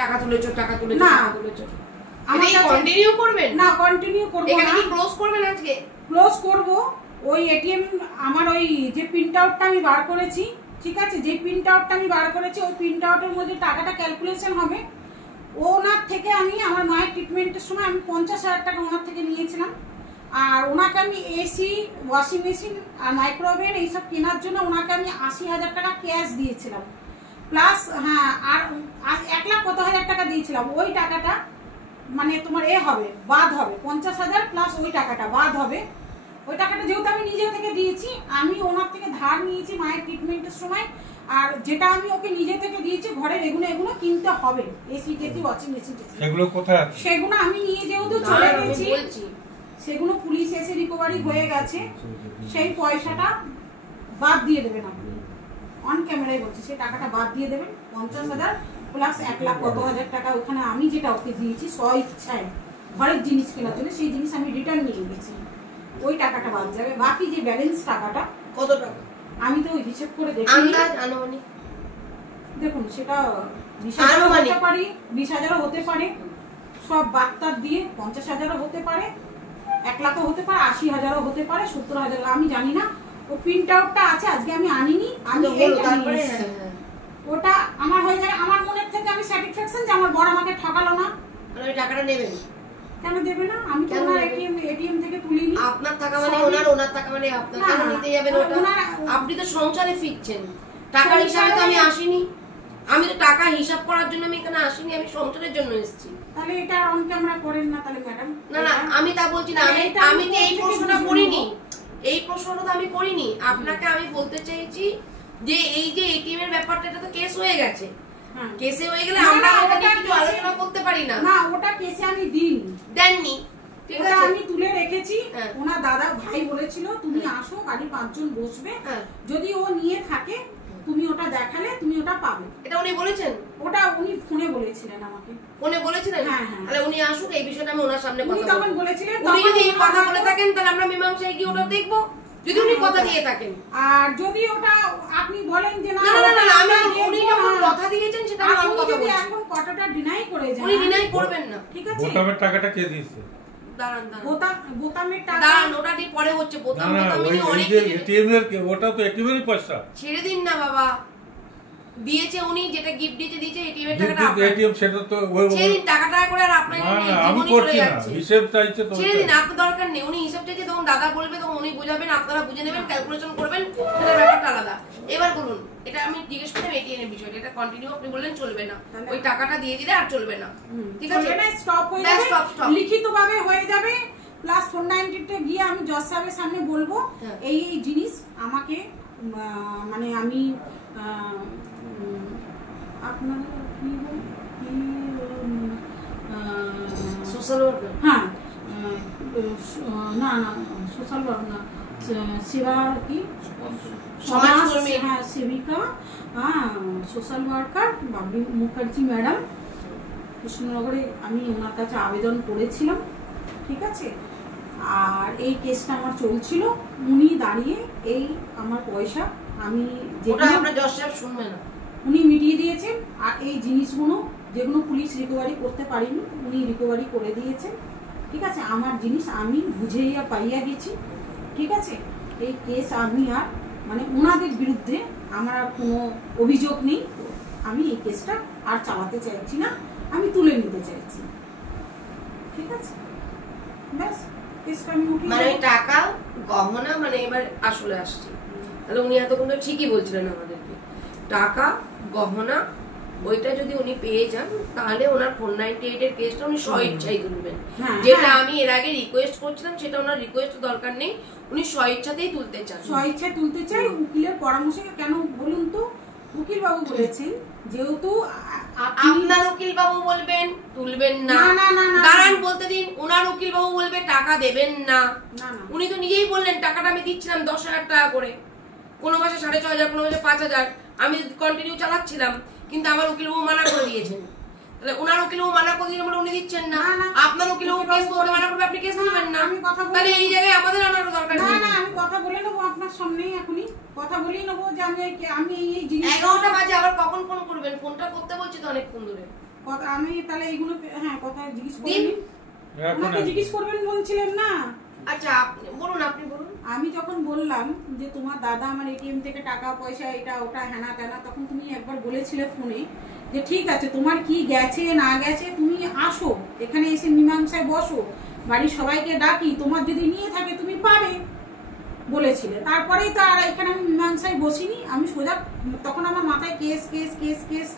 টাকা তুলেছো না আমি কন্টিনিউ করবেন না কন্টিনিউ করব না এখানে কি ক্লোজ করবেন আজকে ক্লোজ করব ওই এটিএম আমার ওই যে প্রিন্ট আউটটা আমি বার করেছি ঠিক আছে যে প্রিন্ট আউটটা আমি বার করেছি ওই প্রিন্ট আউটের মধ্যে টাকাটা ক্যালকুলেশন হবে ওনার থেকে আমি আমার মায়ের ট্রিটমেন্টের সময় আমি 50,000 টাকা ওনার থেকে নিয়েছিলাম আর ওনাকে আমি এসি ওয়াশিং মেশিন আর মাইক্রোওভেন এইসব কেনার জন্য ওনাকে আমি 80,000 টাকা ক্যাশ দিয়েছিলাম প্লাস হ্যাঁ আর 1 লাখ কত হাজার টাকা দিয়েছিলাম ওই টাকাটা মানে তোমার হবে বাদ হবে 50,000 প্লাস ওই টাকাটা বাদ হবে ওই টাকাটা যেহেতু আমি নিজে থেকে দিয়েছি আমি ওনার থেকে ধার নিয়েছি মায়ের ট্রিটমেন্টের সময় আর যেটা আমি ওকে নিজে থেকে দিয়েছি ঘরের এগুলো কিনতে হবে এসি টেসি ওয়াশিং মেশিন সেগুলো কোথায় সেগুলো আমি নিয়ে যেহেতু চলে গেছি সেগুলো পুলিশ এসে রিকভারি হয়ে গেছে সেই পয়সাটা বাদ দিয়ে দেবেন আপনি অন ক্যামেরায় বলছি সেই টাকাটা বাদ দিয়ে দেবেন 50,000 প্লাস 1 লাখ কত হাজার টাকা ওখানে আমি যেটা ওকে দিয়েছি স্বইচ্ছায় ঘরের জিনিস কেনার জন্য সেই জিনিস আমি রিটার্ন নিয়ে গেছি ওই টাকাটা বাদ যাবে বাকি যে ব্যালেন্স টাকাটা কত টাকা আমি তো হিসাব করে দেখি আন্দাজ আনুমানিক দেখুন সেটা 20,000 হতে পারে 20,000 হতে পারে সব বার্তার দিয়ে 50,000 হতে পারে 1 লাখও হতে পারে 80,000 হতে পারে 70,000 আমি জানি না ও প্রিন্ট আউটটা আছে আজকে আমি আনিনি আমি তারপরে ওটা আমার হয়ে যায় আমার মনের থেকে আমি স্যাটিসফ্যাকশন যে আমার বড় আমাকে ঠকালো না আর ওই টাকাটা নেবেন কেন দেবে না আমি তো ওনার এটিএম থেকে তুলিনি আপনার টাকা মানে ওনার টাকা মানে আপনার কেন নিতে যাবেন ওটা আপনি তো সংসারে ফিরছেন টাকার হিসাবে তো আমি আসিনি আমি তো টাকা হিসাব করার জন্য আমি এখানে আসিনি আমি সংসারের জন্য এসেছি তাহলে এটা অন ক্যামেরা করেন না তাহলে ম্যাডাম না আমি তা বলছি না আমি তো এই প্রশ্নটা করিনি এই প্রশ্নটা তো আমি করিনি আপনাকে আমি বলতে চাইছি যে এই যে এটিএম এর ব্যাপারটা এটা তো কেস হয়ে গেছে কেসে হয়ে গেলে আমরা এটা নিয়ে কিছু আলোচনা করতে পারি না না ওটা কেসে আমি দেননি ঠিক আছে আমি তুলে রেখেছি ওনা দাদা ভাই বলেছিল তুমি আসো বাড়ি 5 জন বসবে যদি ও নিয়ে থাকে তুমি ওটা দেখালে তুমি ওটা পাবে এটা উনি বলেছেন ওটা উনি ফোনে বলেছিলেন আমাকে ফোনে বলেছিলেন তাহলে উনি আসুক এই বিষয়টা আমি ওনার সামনে কথা বলবো উনি তখন বলেছিলেন উনি যদি এই কথা বলে থাকেন তাহলে আমরা মীমাংসায় গিয়ে ওটা দেখব যদি উনি কথা দিয়ে থাকেন আর যদি ওটা আপনি বলেন যে না না আমি উনি যখন কথা দিয়েছেন সেটা আমি কথা বলছি এখন কথাটা ডিনাই করে যান উনি ডিনাই করবেন না ঠিক আছে বোতামের টাকাটা কে দিয়েছে দাঁড়ান বোতামের টাকা দাঁড়ান ওটা দিয়ে পরে হচ্ছে বোতামে অনেক এটিএম এর ওটা তো এটিএমেরই পয়সা ছেড়ে দিন না বাবা দিয়েছে উনি যেটা গিফট দিয়েছে এটিএম এর টাকাটা এটিএম সেটা তো ছেড়ে দিন টাকা করে আর আপনার আমি করছি না হিসাব চাইছে তো ছেড়ে দিন আপনার দরকার নেই উনি হিসাব চাইছে তখন দাদা বলবে তখন উনি বুঝাবেন আপনারা বুঝে নেবেন ক্যালকুলেশন করবেন সেটা ব্যাপারটা আলাদা এবার বলুন এটা আমি জিজ্ঞেস করলাম এটিএম এর বিষয়টা এটা কন্টিনিউ আপনি বললেন চলবে না ওই টাকাটা দিয়ে দিলে আর চলবে না ঠিক আছে এটা স্টপ হয়ে যাবে লিখিতভাবে হয়ে যাবে প্লাস 490 তে গিয়ে আমি জজ সাহেবের সামনে বলবো এই জিনিস আমাকে মানে আমি আপনার কি সোশ্যাল ওয়ার্কার হ্যাঁ না সোশ্যাল ওয়ার্ক না সেবা কি সমাজকর্মী হ্যাঁ সেবিকা social worker Babli Mukherjee madam কৃষ্ণনগরে আমি ওনার কাছে আবেদন করেছিলাম ঠিক আছে আর এই কেসটা আমার চলছিল উনি দাঁড়িয়ে এই আমার পয়সা আমি যেটা আমরা জজ সাহেব শুনবে না উনি মিটিয়ে দিয়েছেন আর এই জিনিসগুলো যেগুলো পুলিশ রিকভারি করতে পারেনি উনি রিকভারি করে দিয়েছেন ঠিক আছে আমার জিনিস আমি বুঝাইয়া পাইয়া গেছি ঠিক আছে এই কেস আমি আর মানে ওনাদের বিরুদ্ধে আমার আর কোনো অভিযোগ নেই আমি এই কেসটা আর চালাতে চাইছি না আমি তুলে নিতে চাইছি ঠিক আছে ব্যাস কেসটা আমি মানে টাকা গহনা মানে এবার আসলে আসছে তাহলে উনি এতক্ষণ তো ঠিকই বলছিলেন আমাদেরকে টাকা গহনা ওইটা যদি উনি পেয়ে যান তাহলে ওনার 498 এর কেসটা উনি স্বইচ্ছায় তুলবেন যেটা আমি এর আগে রিকোয়েস্ট করছিলাম সেটা ওনার রিকোয়েস্ট দরকার নেই উনি স্বইচ্ছাতেই তুলতে চান স্বইচ্ছায় তুলতে চাই উকিলের পরামর্শে কেন বলুন তো উকিল বাবু বলেছেন যেহেতু আপনার উকিল বাবু বলবেন তুলবেন না দাঁড়ান বলতে দিন ওনার উকিল বাবু বলবে টাকা দেবেন না উনি তো নিজেই বললেন টাকাটা আমি দিচ্ছিলাম 10,000 টাকা করে কোনো মাসে 6,500 কোনো মাসে 5,000 আমি কন্টিনিউ চালাচ্ছিলাম কিন্তু আমার উকিল বাবু মানা করে দিয়েছেন তাহলে ওনার উকিল বাবু মানা করে দিয়ে উনি দিচ্ছেন না আপনার উকিল বাবু কেস করতে মানা করবে আপনি কেস তুলবেন না তাহলে এই জায়গায় আমাদের আনার দরকার নেই না আমি কথা বলে নেব আপনার সামনেই এখনই কথা বলেই নেব যে আমি এই জিনিস 11টা বাজে আবার কখন ফোন করবেন ফোনটা করতে বলছি তো অনেকক্ষণ ধরে আমি তাহলে এইগুলো হ্যাঁ কথা জিজ্ঞেস করবেন, ওনাকে জিজ্ঞেস করবেন বলছিলেন না। আচ্ছা আপনি বলুন, আপনি বলুন। আমি যখন বললাম যে তোমার দাদা আমার এটিএম থেকে টাকা পয়সা এটা ওটা হ্যানা ত্যানা, তখন তুমি একবার বলেছিলে ফোনে যে ঠিক আছে তোমার কি গেছে না গেছে তুমি আসো এখানে এসে মীমাংসায় বসো, বাড়ির সবাইকে ডাকি, তোমার যদি নিয়ে থাকে তুমি পাবে বলেছিলে। তারপরেই তো আর এখানে আমি মীমাংসায় বসিনি, আমি সোজা তখন আমার মাথায় কেস কেস কেস কেস